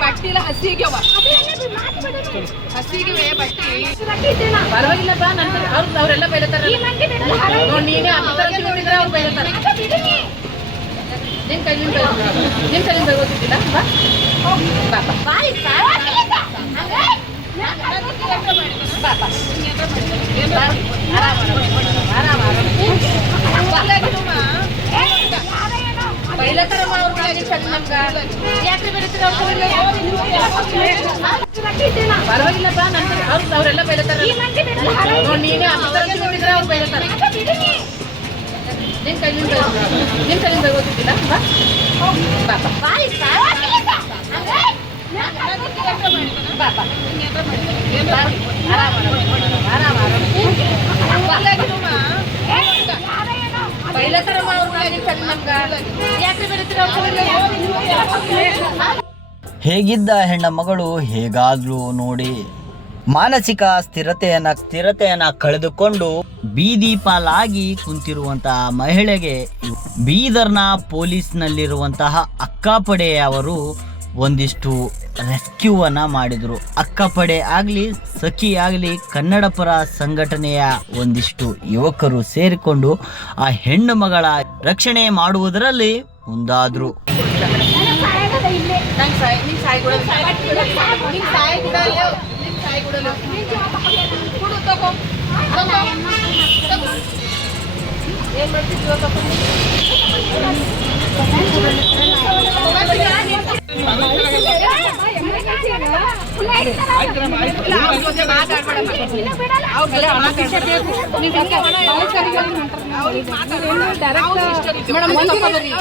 ಬಟ್ಟಿಲ್ಲ ಹಸಿಗೆ ಹಸಿಗೆ ಬಟ್ಟಿ ಪರವಾಗಿಲ್ಲ ಬಾ ನನ್ನ ಅವ್ರು ಅವರೆಲ್ಲ ಬೈಲತ್ತಾರ ನೋಡಿ ನೀನೇ ತಿಂದಿದ್ರೆ ಅವ್ರು ಬೈಲತ್ತಾರ ನಿನ್ ಕೈ ನಿನ್ ನಿನ್ ಕೈ ಬಾ ಬಾ ಬಾ ಬಾ ಅವ್ರು ನನಗೆ ಚೆನ್ನ ನಮ್ಗ ಅವ್ರು ಅವರೆಲ್ಲ ಬೈಲತ್ತಾರ ನೀನೇ ತಿಂದಿದ್ರೆ ಅವ್ರು ಬೈಲತ್ತಾರ ನಿನ್ ಕೈ ನಿನ್ ನಿನ್ ಕೈ ಬೈಗೋತಿದ್ದಿಲ್ಲ ಬಾ ಬಾ ಬಾ ಬಾ ಬಾ ಬೈಲತ್ತಾರಮ್ಮ ಅವ್ರು ನನಗೆ ಚೆನ್ನ ನಮ್ಗ ಯಾಕ್ರಿ ಬೈಲತ್ತಾರ ಹೇಗಿದ್ದ ಹೆಣ್ಣ ಮಗಳು ಹೇಗಾದ್ಲು ನೋಡಿ ಮಾನಸಿಕ ಸ್ಥಿರತೆಯನ್ನ ಸ್ಥಿರತೆಯನ್ನ ಕಳೆದುಕೊಂಡು ಬೀದಿ ಪಾಲಾಗಿ ಕುಂತಿರುವಂತಹ ಮಹಿಳೆಗೆ ಬೀದರ್ನ ಪೊಲೀಸ್ನಲ್ಲಿರುವಂತಹ ಅಕ್ಕಪಡೆ ಅವರು ಒಂದಿಷ್ಟು ರೆಸ್ಕ್ಯೂವನ್ನ ಮಾಡಿದ್ರು. ಅಕ್ಕಪಡೆ ಆಗ್ಲಿ, ಸಖಿ ಆಗ್ಲಿ ಕನ್ನಡ ಪರ ಸಂಘಟನೆಯ ಒಂದಿಷ್ಟು ಯುವಕರು ಸೇರಿಕೊಂಡು ಆ ಹೆಣ್ಣು ಮಗಳ ರಕ್ಷಣೆ ಮಾಡುವುದರಲ್ಲಿ ಮುಂದಾದ್ರು. ನಂಗೆ ಸಾಯಿ ನಿಂಗೆ ಸಾಯಿ ಕೊಡೋದು ನಿಂಗೆ ಸಾಯಿ ಕೊಡಲ್ಲ ನಿಂಗೆ ಸಾಯಿ ಕೊಡಲ್ಲ ಕೊಡು ತಗೋ ತಗೋ ತಗೋ ಏನು ಮಾಡ್ತಿದ್ವಿ ತಗೋ ಅವ್ರ ಜೊತೆ ಮಾತಾಡ್ಬೇಡಮ್ಮ ಅವ್ರ ಜೊತೆ ಮಾತಾಡ್ಬೇಕು ನೀವು ಹಂಗೆ ಅವ್ರಿಗೆ ಮಾತಾಡ್ಬೇಡ ಅವ್ರು ಇಷ್ಟ ರೀತಿ ಮೇಡಮ್ ಒಂದು ಬರ್ರಿ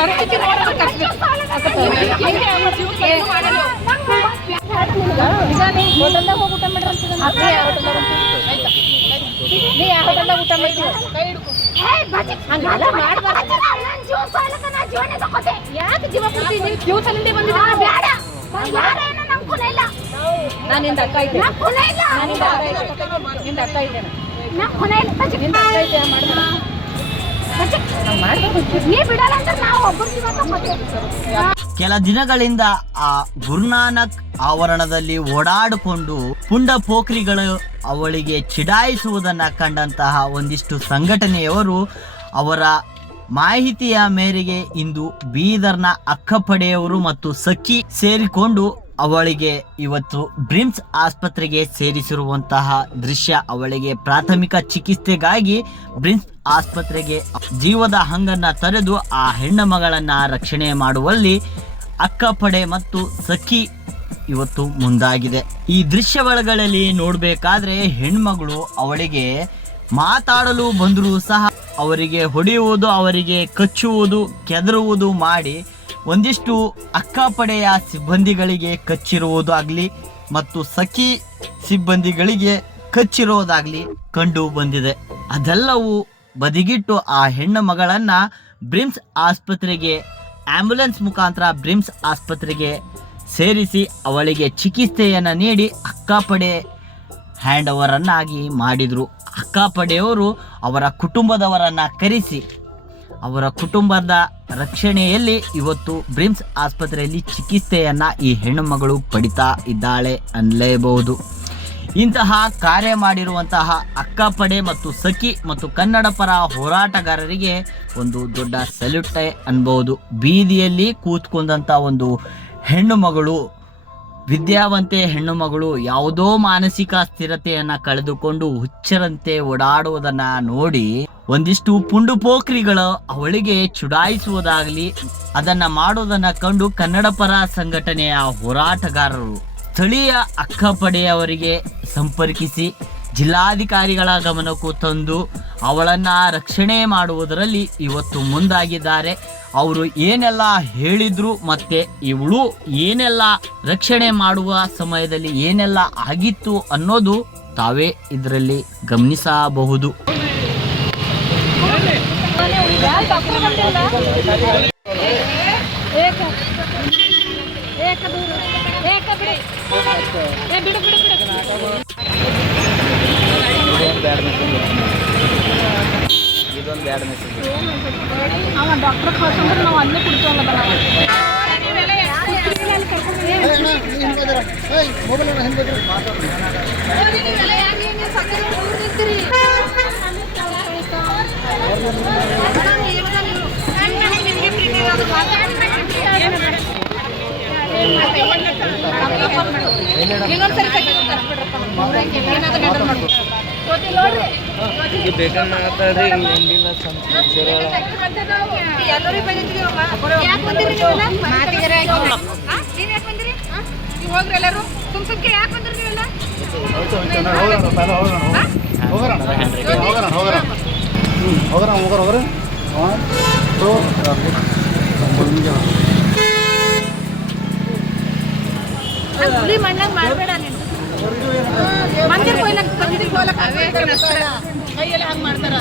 ಪರಿಸ್ಥಿತಿ ನೋಡೋದು ಕಷ್ಟ ಹೋಟೆಲ್ದಾಗ ಹೋಗಿ ಊಟ ನೀ ಯಾವ ಊಟ ಮಾಡ್ತೀವಿ. ಕೈ ಹಿಡ್ಕೊ ಯಾಕೆ ಜೀವ ಕೊಡ್ತೀನಿ ನೀವು ಜೀವ ಸಲಿಂದೆ ಬಂದಿದ್ದೀರ ಬೇಡ. ನಾನು ನಿಂದ ಅಕ್ಕ ಇದ್ದೆ. ನಿಂದ ಅಕ್ಕ ಇದ್ದೆ. ನಿಂದ ಅಕ್ಕ ಇದ್ದೇನೆ ನಿಂದ ಅಕ್ಕ ಇದ್ದೆ ಮಾಡ್ಬೇಕು ನೀ ಬಿಡಲ್ಲ ಅಂದ್ರೆ ನಾವು ಒಬ್ಬರು ಜೀವ ತಗೋತೇವೆ ಕೆಲ ದಿನಗಳಿಂದ ಆ ಗುರುನಾನಕ್ ಆವರಣದಲ್ಲಿ ಓಡಾಡಿಕೊಂಡು ಪುಂಡ ಪೋಖ್ರಿಗಳು ಅವಳಿಗೆ ಚಿಡಾಯಿಸುವುದನ್ನು ಕಂಡಂತಹ ಒಂದಿಷ್ಟು ಸಂಘಟನೆಯವರು ಅವರ ಮಾಹಿತಿಯ ಮೇರೆಗೆ ಇಂದು ಬೀದರ್ನ ಅಕ್ಕಪಡೆಯವರು ಮತ್ತು ಸಖಿ ಸೇರಿಕೊಂಡು ಅವಳಿಗೆ ಇವತ್ತು ಬ್ರಿಮ್ಸ್ ಆಸ್ಪತ್ರೆಗೆ ಸೇರಿಸಿರುವಂತಹ ದೃಶ್ಯ ಅವಳಿಗೆ ಪ್ರಾಥಮಿಕ ಚಿಕಿತ್ಸೆಗಾಗಿ ಬ್ರಿಮ್ಸ್ ಆಸ್ಪತ್ರೆಗೆ ಜೀವದ ಹಂಗನ್ನ ತರೆದು ಆ ಹೆಣ್ಣು ಮಗಳನ್ನ ರಕ್ಷಣೆ ಮಾಡುವಲ್ಲಿ ಅಕ್ಕಪಡೆ ಮತ್ತು ಸಖಿ ಇವತ್ತು ಮುಂದಾಗಿದೆ. ಈ ದೃಶ್ಯಗಳಲ್ಲಿ ನೋಡಬೇಕಾದ್ರೆ ಹೆಣ್ಮಗಳು ಅವಳಿಗೆ ಮಾತಾಡಲು ಬಂದರೂ ಸಹ ಅವರಿಗೆ ಹೊಡೆಯುವುದು, ಅವರಿಗೆ ಕಚ್ಚುವುದು, ಕೆದರುವುದು ಮಾಡಿ ಒಂದಿಷ್ಟು ಅಕ್ಕಪಡೆಯ ಸಿಬ್ಬಂದಿಗಳಿಗೆ ಕಚ್ಚಿರುವುದು ಆಗಲಿ ಮತ್ತು ಸಖಿ ಸಿಬ್ಬಂದಿಗಳಿಗೆ ಕಚ್ಚಿರೋದಾಗಲಿ ಕಂಡು ಬಂದಿದೆ. ಅದೆಲ್ಲವೂ ಬದಿಗಿಟ್ಟು ಆ ಹೆಣ್ಣು ಮಗಳನ್ನು ಬ್ರಿಮ್ಸ್ ಆಸ್ಪತ್ರೆಗೆ ಆಂಬ್ಯುಲೆನ್ಸ್ ಮುಖಾಂತರ ಬ್ರಿಮ್ಸ್ ಆಸ್ಪತ್ರೆಗೆ ಸೇರಿಸಿ ಅವಳಿಗೆ ಚಿಕಿತ್ಸೆಯನ್ನು ನೀಡಿ ಅಕ್ಕಪಡೆ ಹ್ಯಾಂಡ್ ಓವರನ್ನಾಗಿ ಮಾಡಿದರು. ಅಕ್ಕಪಡೆಯವರು ಅವರ ಕುಟುಂಬದವರನ್ನು ಕರೆಸಿ, ಅವರ ಕುಟುಂಬದ ರಕ್ಷಣೆಯಲ್ಲಿ ಇವತ್ತು ಬ್ರಿಮ್ಸ್ ಆಸ್ಪತ್ರೆಯಲ್ಲಿ ಚಿಕಿತ್ಸೆಯನ್ನು ಈ ಹೆಣ್ಣುಮಗಳು ಪಡಿತಾ ಇದ್ದಾಳೆ ಅನ್ನಲೇಬಹುದು. ಇಂತಹ ಕಾರ್ಯ ಮಾಡಿರುವಂತಹ ಅಕ್ಕಪಡೆ ಮತ್ತು ಸಖಿ ಮತ್ತು ಕನ್ನಡ ಪರ ಹೋರಾಟಗಾರರಿಗೆ ಒಂದು ದೊಡ್ಡ ಸಲ್ಯೂಟ್ ಅನ್ಬೋದು ಬೀದಿಯಲ್ಲಿ ಕೂತ್ಕೊಂಡಂಥ ಒಂದು ಹೆಣ್ಣು ಮಗಳು, ವಿದ್ಯಾವಂತೆ ಹೆಣ್ಣು ಮಗಳು ಯಾವುದೋ ಮಾನಸಿಕ ಸ್ಥಿರತೆಯನ್ನು ಕಳೆದುಕೊಂಡು ಹುಚ್ಚರಂತೆ ಓಡಾಡುವುದನ್ನ ನೋಡಿ ಒಂದಿಷ್ಟು ಪುಂಡು ಪೋಖ್ರಿಗಳು ಅವಳಿಗೆ ಚುಡಾಯಿಸುವುದಾಗಲಿ ಅದನ್ನ ಮಾಡೋದನ್ನ ಕಂಡು ಕನ್ನಡ ಪರ ಸಂಘಟನೆಯ ಹೋರಾಟಗಾರರು ಸ್ಥಳೀಯ ಅಕ್ಕಪಡೆಯವರಿಗೆ ಸಂಪರ್ಕಿಸಿ ಜಿಲ್ಲಾಧಿಕಾರಿಗಳ ಗಮನಕ್ಕೂ ತಂದು ಅವಳನ್ನ ರಕ್ಷಣೆ ಮಾಡುವುದರಲ್ಲಿ ಇವತ್ತು ಮುಂದಾಗಿದ್ದಾರೆ ಅವರು ಏನೆಲ್ಲ ಹೇಳಿದ್ರು ಮತ್ತೆ ಇವಳು ಏನೆಲ್ಲ ರಕ್ಷಣೆ ಮಾಡುವ ಸಮಯದಲ್ಲಿ ಏನೆಲ್ಲ ಆಗಿತ್ತು ಅನ್ನೋದು ತಾವೇ ಇದರಲ್ಲಿ ಗಮನಿಸಬಹುದು ಯಾರು ಡಾಕ್ಟರ್ ಮೆಸೇಜ್ ಅವ ಡಾಕ್ಟರ್ ಕಳ್ಸಂದ್ರೆ ನಾವು ಅಲ್ಲೇ ಇನ್ನೊಂದ್ಸರಿ ಎಲ್ಲರಿಗೂ ಬಂದಿದ್ದೀವಮ್ಮ ಯಾಕೆ ಬಂದಿರಿ ನೀವೆಲ್ಲ ಹಾ? ನೀವ್ ಯಾಕೆ ಬಂದಿರಿ? ಹಾ? ನೀವ್ ಹೋಗ್ರಿ ಎಲ್ಲರೂ. ಸುಮ್ ಸುಮ್ಕೆ ಯಾಕೆ ಬಂದಿರಿ ನೀವೆಲ್ಲ ಹೋಗ್ರ ಹೋಗ್ರ ಹೋಗ್ರ ಒನ್ ಟೂ ನಂಗ್ ಹುಲಿ ಮಣ್ಣಾಗ ಮಾಡಬೇಡ ನೀನು. ಮಂದಿರ ಕೊಯ್ಲಕ್ ಬಂದಿದ್ದೀವಿ ಹೋಲಕ್ ಕೈಯೆಲ್ಲ ಹಂಗ್ ಮಾಡ್ತಾರ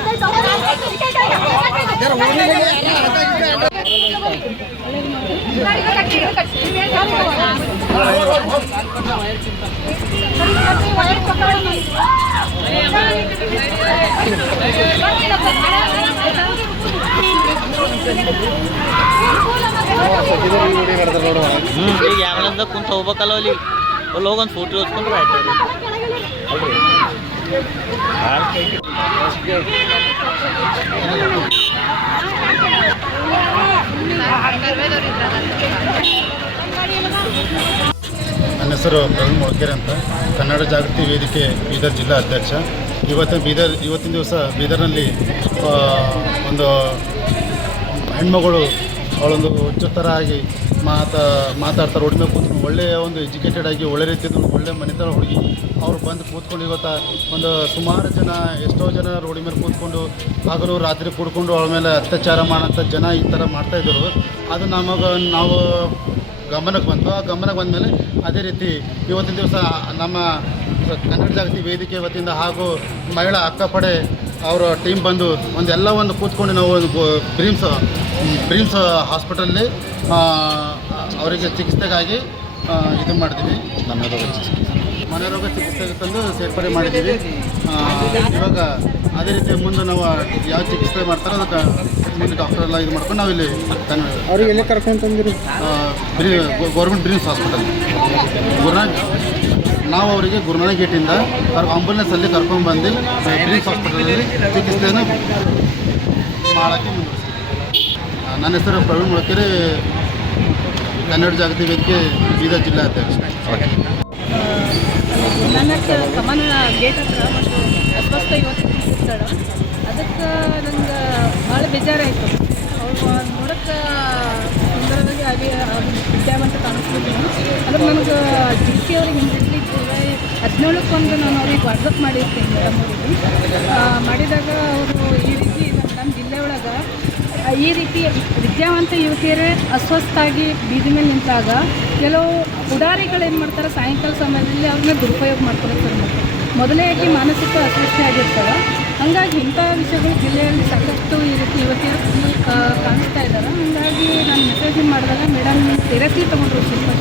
ಹ್ಞೂ ಈಗ ಆಂಬುಲೆನ್ಸ್ದಾಗ ಕುಂತ ಹೋಗ್ಬೇಕಲ್ಲ ಅಲ್ಲಿ ಅಲ್ಲಿ ಹೋಗೊಂದು ಫೋಟೋ ಹೊತ್ಕೊಂಡ್ರೆ ಆಯ್ತು ನನ್ನ ಹೆಸರು ಪ್ರವೀಣ್ ಮೊಳಕೆರೆ ಅಂತ. ಕನ್ನಡ ಜಾಗೃತಿ ವೇದಿಕೆ ಬೀದರ್ ಜಿಲ್ಲಾ ಅಧ್ಯಕ್ಷ. ಇವತ್ತು ಬೀದರ್, ಇವತ್ತಿನ ದಿವಸ ಬೀದರ್ನಲ್ಲಿ ಒಂದು ಹೆಣ್ಮಗಳು, ಅವಳೊಂದು ಆಗಿ ಮಾತಾ ಮಾತಾಡ್ತಾರೆ ರೋಡ್ ಮೇಲೆ ಕೂತ್ಕೊಂಡು ಒಳ್ಳೆಯ ಒಂದು ಎಜುಕೇಟೆಡ್ ಆಗಿ ಒಳ್ಳೆ ರೀತಿಯಿಂದ ಒಳ್ಳೆ ಮನೆತನ ಹುಡುಗಿ ಅವ್ರು ಬಂದು ಕೂತ್ಕೊಂಡು ಇವತ್ತು ಒಂದು ಸುಮಾರು ಜನ, ಎಷ್ಟೋ ಜನ ರೋಡಿ ಮೇಲೆ ಕೂತ್ಕೊಂಡು ಹಗಲು ರಾತ್ರಿ ಕೂಡ್ಕೊಂಡು ಅವ್ರ ಮೇಲೆ ಅತ್ಯಾಚಾರ ಮಾಡೋಂಥ ಜನ ಈ ಥರ ಮಾಡ್ತಾಯಿದ್ರು ಅದು ನಮಗೆ ನಾವು ಗಮನಕ್ಕೆ ಬಂತು. ಆ ಗಮನಕ್ಕೆ ಬಂದಮೇಲೆ ಅದೇ ರೀತಿ ಇವತ್ತಿನ ದಿವಸ ನಮ್ಮ ಕನ್ನಡ ಜಾಗೃತಿ ವೇದಿಕೆ ವತಿಯಿಂದ ಹಾಗೂ ಮಹಿಳಾ ಅಕ್ಕಪಡೆ ಅವರ ಟೀಮ್ ಬಂದು ಒಂದೆಲ್ಲ ಒಂದು ಕೂತ್ಕೊಂಡು ನಾವು ಒಂದು ಬ್ರಿಮ್ಸ್ ಬ್ರೀಮ್ಸ್ ಹಾಸ್ಪಿಟಲಲ್ಲಿ ಹಾಸ್ಪಿಟಲ್ಲಿ ಅವರಿಗೆ ಚಿಕಿತ್ಸೆಗಾಗಿ ಇದು ಮಾಡ್ತೀವಿ ಮನೋರೋಗ ಚಿಕಿತ್ಸೆ. ಮನೋರೋಗ ಚಿಕಿತ್ಸೆಗೆ ತಂದು ಸೇರ್ಪಡೆ ಮಾಡಿದ್ದೀವಿ ಆ, ಇವಾಗ ಅದೇ ರೀತಿ ಮುಂದೆ ನಾವು ಯಾವ ಚಿಕಿತ್ಸೆ ಮಾಡ್ತಾರೋ ಅದಕ್ಕೆ ಮುಂದೆ ಡಾಕ್ಟರ್ ಎಲ್ಲ ಇದು ಮಾಡ್ಕೊಂಡು ನಾವಿಲ್ಲಿ ಅವ್ರಿಗೆ ಎಲ್ಲ ಕರ್ಕೊಂಡು ತಂದಿರಿ? ಬ್ರೀ ಗೌರ್ಮೆಂಟ್ ಬ್ರೀಮ್ಸ್ ಹಾಸ್ಪಿಟಲ್. ಗುರುನಾಗ್ ನಾವು ಅವರಿಗೆ ಗುರುನಾನಕ್ ಗೇಟಿಂದ ಅವ್ರಿಗೆ ಆಂಬುಲೆನ್ಸಲ್ಲಿ ಕರ್ಕೊಂಡ್ಬಂದು ಬ್ರೀಮ್ಸ್ ಹಾಸ್ಪಿಟಲಲ್ಲಿ ಚಿಕಿತ್ಸೆಯನ್ನು ಮಾಡೋಕ್ಕೆ ಮುಂದುವರಿಸ್ತೀವಿ ನನ್ನ ಹೆಸರು ಪ್ರವೀಣ್ ಮೊಳಕೆರೆ. ಕನ್ನಡ ಜಾಗೃತಿ ವೇದಿಕೆ ಬೀದರ್ ಜಿಲ್ಲಾ ಅಧ್ಯಕ್ಷ. ನನ್ನ ಸಮಾನ ಗೇಟ್ ಹತ್ರ ಒಂದು ಅಸ್ವಸ್ಥ ಇವತ್ತು ಕೂತಾಳ ಅದಕ್ಕೆ ನಂಗೆ ಭಾಳ ಬೇಜಾರಾಯಿತು. ಅವ್ರು ನೋಡೋಕ್ಕೆ ಸುಂದರವಾಗಿ ಆಗಿ ವಿದ್ಯಾವಂತ ಕಾಣಿಸ್ತಿದ್ರು ಅಂದ್ರೆ ನನಗೆ ಡಿ ಸಿ ಅವ್ರಿಗೆ ಹದಿನೇಳಕ್ಕೆ ಹದಿನೇಳಕ್ಕೊಂದು ನಾನು ಅವ್ರಿಗೆ ವಾಟ್ಸಪ್ ಮಾಡಿರ್ತೀನಿ ಮೇಡಮ್ ಅವರಿಗೆ ಮಾಡಿದಾಗ ಅವರು ಈ ರೀತಿ ನಮ್ಮ ಜಿಲ್ಲೆ ಒಳಗೆ ಈ ರೀತಿ ವಿದ್ಯಾವಂತ ಯುವತಿಯರೇ ಅಸ್ವಸ್ಥಾಗಿ ಬೀದಿ ಮೇಲೆ ನಿಂತಾಗ ಕೆಲವು ಉಡಾರಿಗಳು ಏನು ಮಾಡ್ತಾರೆ, ಸಾಯಂಕಾಲ ಸಮಯದಲ್ಲಿ ಅವ್ರನ್ನ ದುರುಪಯೋಗ ಮಾಡ್ಕೊಳ್ತಾರೆ ಮೊದಲೇ ಆಗಿ ಮಾನಸಿಕ ಅಸ್ವಸ್ಥೆ ಆಗಿರ್ತಾರೆ ಹಾಗಾಗಿ ಇಂಥ ವಿಷಯಗಳು ಜಿಲ್ಲೆಯಲ್ಲಿ ಸಾಕಷ್ಟು ಈ ರೀತಿ ಯುವತಿಯರು ಕಾಣಿಸ್ತಾ ಇದ್ದಾರೆ. ಮೆಸೇಜ್ ಮಾಡಿದಾಗ ಮೇಡಮ್ ಥೆರಪಿ ತೊಗೊಂಡ್ರು ಶರ್ಮಾ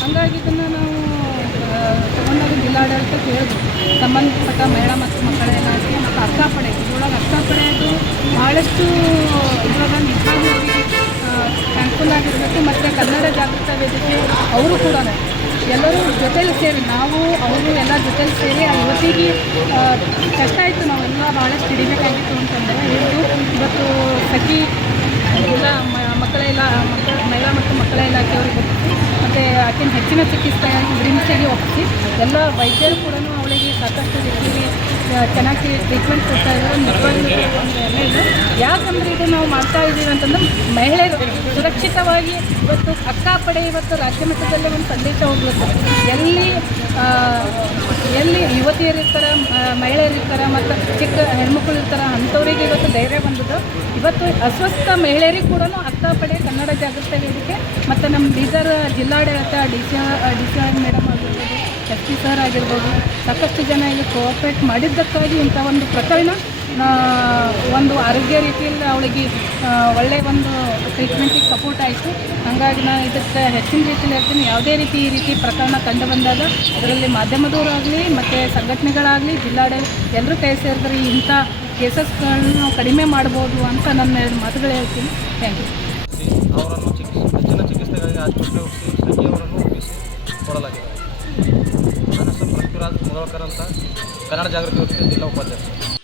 ಹಾಗಾಗಿ ಇದನ್ನು ನಾವು ತಗೊಂಡಾಗ ಜಿಲ್ಲಾಡಳಿತ ಕೇಳಿದ್ರು ಸಂಬಂಧಪಟ್ಟ ಮಹಿಳಾ ಮತ್ತು ಮಕ್ಕಳ ಇಲಾಖೆ ಮತ್ತು ಅಕ್ಕಾಪಡೆ, ಇದ್ರೊಳಗೆ ಪಡೆಯೋದು ಭಾಳಷ್ಟು ಇದ್ರೊಳಗೆ ನಿಜವಾಗಿ ಥ್ಯಾಂಕ್ಫುಲ್ ಆಗಿರಬೇಕು. ಮತ್ತು ಕನ್ನಡ ಜಾಗೃತ ವೇದಿಕೆ ಅವರು ಕೂಡ ಎಲ್ಲರೂ ಜೊತೆಲಿ ಸೇರಿ, ನಾವು, ಅವರು ಎಲ್ಲ ಜೊತೆಲಿ ಸೇರಿ ಆ ಯುವತಿಗೆ ಕಷ್ಟ ಆಯಿತು ನಾವೆಲ್ಲ ಭಾಳಷ್ಟು ಹಿಡಿಬೇಕಾಗಿತ್ತು ಅಂತಂದರೆ, ಇವತ್ತು ಇವತ್ತು ಸಖಿ, ಎಲ್ಲ ಮಕ್ಕಳ ಇಲ್ಲ, ಮಕ್ಕಳ, ಮಹಿಳಾ ಮತ್ತು ಮಕ್ಕಳ ಇಲಾಖೆಯವರಿಗೆ ಒಪ್ಪಿಸಿ, ಮತ್ತು ಆಕೆನ ಹೆಚ್ಚಿನ ಚಿಕಿತ್ಸೆ ಬ್ರಿಮ್ಸಿಗೆ ಒಪ್ಪಿಸಿ, ಎಲ್ಲ ವೈದ್ಯರು ಕೂಡ ಅವಳಿಗೆ ಸಾಕಷ್ಟು ರೀತಿಯಲ್ಲಿ ಚೆನ್ನಾಗಿ ಟ್ರೀಟ್ಮೆಂಟ್ ಕೊಡ್ತಾ ಇದ್ದಾರೆ. ನಿಜವಾಗ್ಲೂ ಒಂದು ಇದೆ. ಯಾಕಂದರೆ ಇದು ನಾವು ಮಾಡ್ತಾ ಇದ್ದೀವಿ ಅಂತಂದ್ರೆ ಮಹಿಳೆಯರು ಸುರಕ್ಷಿತವಾಗಿ ಇವತ್ತು ಅಕ್ಕಾಪಡೆ ಇವತ್ತು ರಾಜ್ಯ ಮಟ್ಟದಲ್ಲೇ ಒಂದು ಸಂದೇಶ ಹೋಗ್ಬೇಕು ಎಲ್ಲಿ ಆ, ಯುವತಿಯರಿರ್ತಾರೆ ಮಹಿಳೆಯರಿರ್ತಾರೆ ಮತ್ತು ಚಿಕ್ಕ ಹೆಣ್ಮಕ್ಳು ಇರ್ತಾರೆ ಅಂಥವ್ರಿಗೆ ಇವತ್ತು ಧೈರ್ಯ ಬಂದಿದ್ದು. ಇವತ್ತು ಅಸ್ವಸ್ಥ ಮಹಿಳೆಯರಿಗೆ ಕೂಡ ಅಕ್ಕ ಪಡೆ ಕನ್ನಡ ಜಾಗೃತಿ ಇದಕ್ಕೆ ಮತ್ತು ನಮ್ಮ ಬೀದರ್ ಜಿಲ್ಲಾಡಳಿತ D C D C R madam ಆಗಿರ್ಬೋದು ಎಸ್ ಪಿ ಸರ್ ಆಗಿರ್ಬೋದು ಸಾಕಷ್ಟು ಜನ ಇಲ್ಲಿ ಕೋಆಪ್ರೇಟ್ ಮಾಡಿದ್ದಕ್ಕಾಗಿ ಇಂಥ ಒಂದು ಪ್ರಕರಣ ಒಂದು ಆರೋಗ್ಯ ರೀತಿಯಲ್ಲಿ ಅವಳಿಗೆ ಒಳ್ಳೆಯ ಒಂದು ಟ್ರೀಟ್ಮೆಂಟಿಗೆ ಸಪೋರ್ಟ್ ಆಯಿತು. ಹಾಗಾಗಿ ನಾನು ಇದಕ್ಕೆ ಹೆಚ್ಚಿನ ರೀತಿಯಲ್ಲಿ ಹೇಳ್ತೀನಿ. ಯಾವುದೇ ರೀತಿ ಈ ರೀತಿ ಪ್ರಕರಣ ಕಂಡು ಬಂದಾಗ ಅದರಲ್ಲಿ ಮಾಧ್ಯಮದವರಾಗಲಿ ಮತ್ತು ಸಂಘಟನೆಗಳಾಗಲಿ ಜಿಲ್ಲಾಡಳಿತ ಎಲ್ಲರೂ ಕೈ ಸೇರಿದ್ರೆ ಇಂಥ ಕೇಸಸ್ಗಳನ್ನು ಕಡಿಮೆ ಮಾಡ್ಬೋದು ಅಂತ ನನ್ನ ಎರಡು ಮಾತುಗಳು ಹೇಳ್ತೀನಿ. ಥ್ಯಾಂಕ್ ಯು ಆಸ್ಪತ್ರೆ ಕನ್ನಡ ಜಾಗೃತಿ ಜಿಲ್ಲಾ ಉಪಾಧ್ಯಕ್ಷ.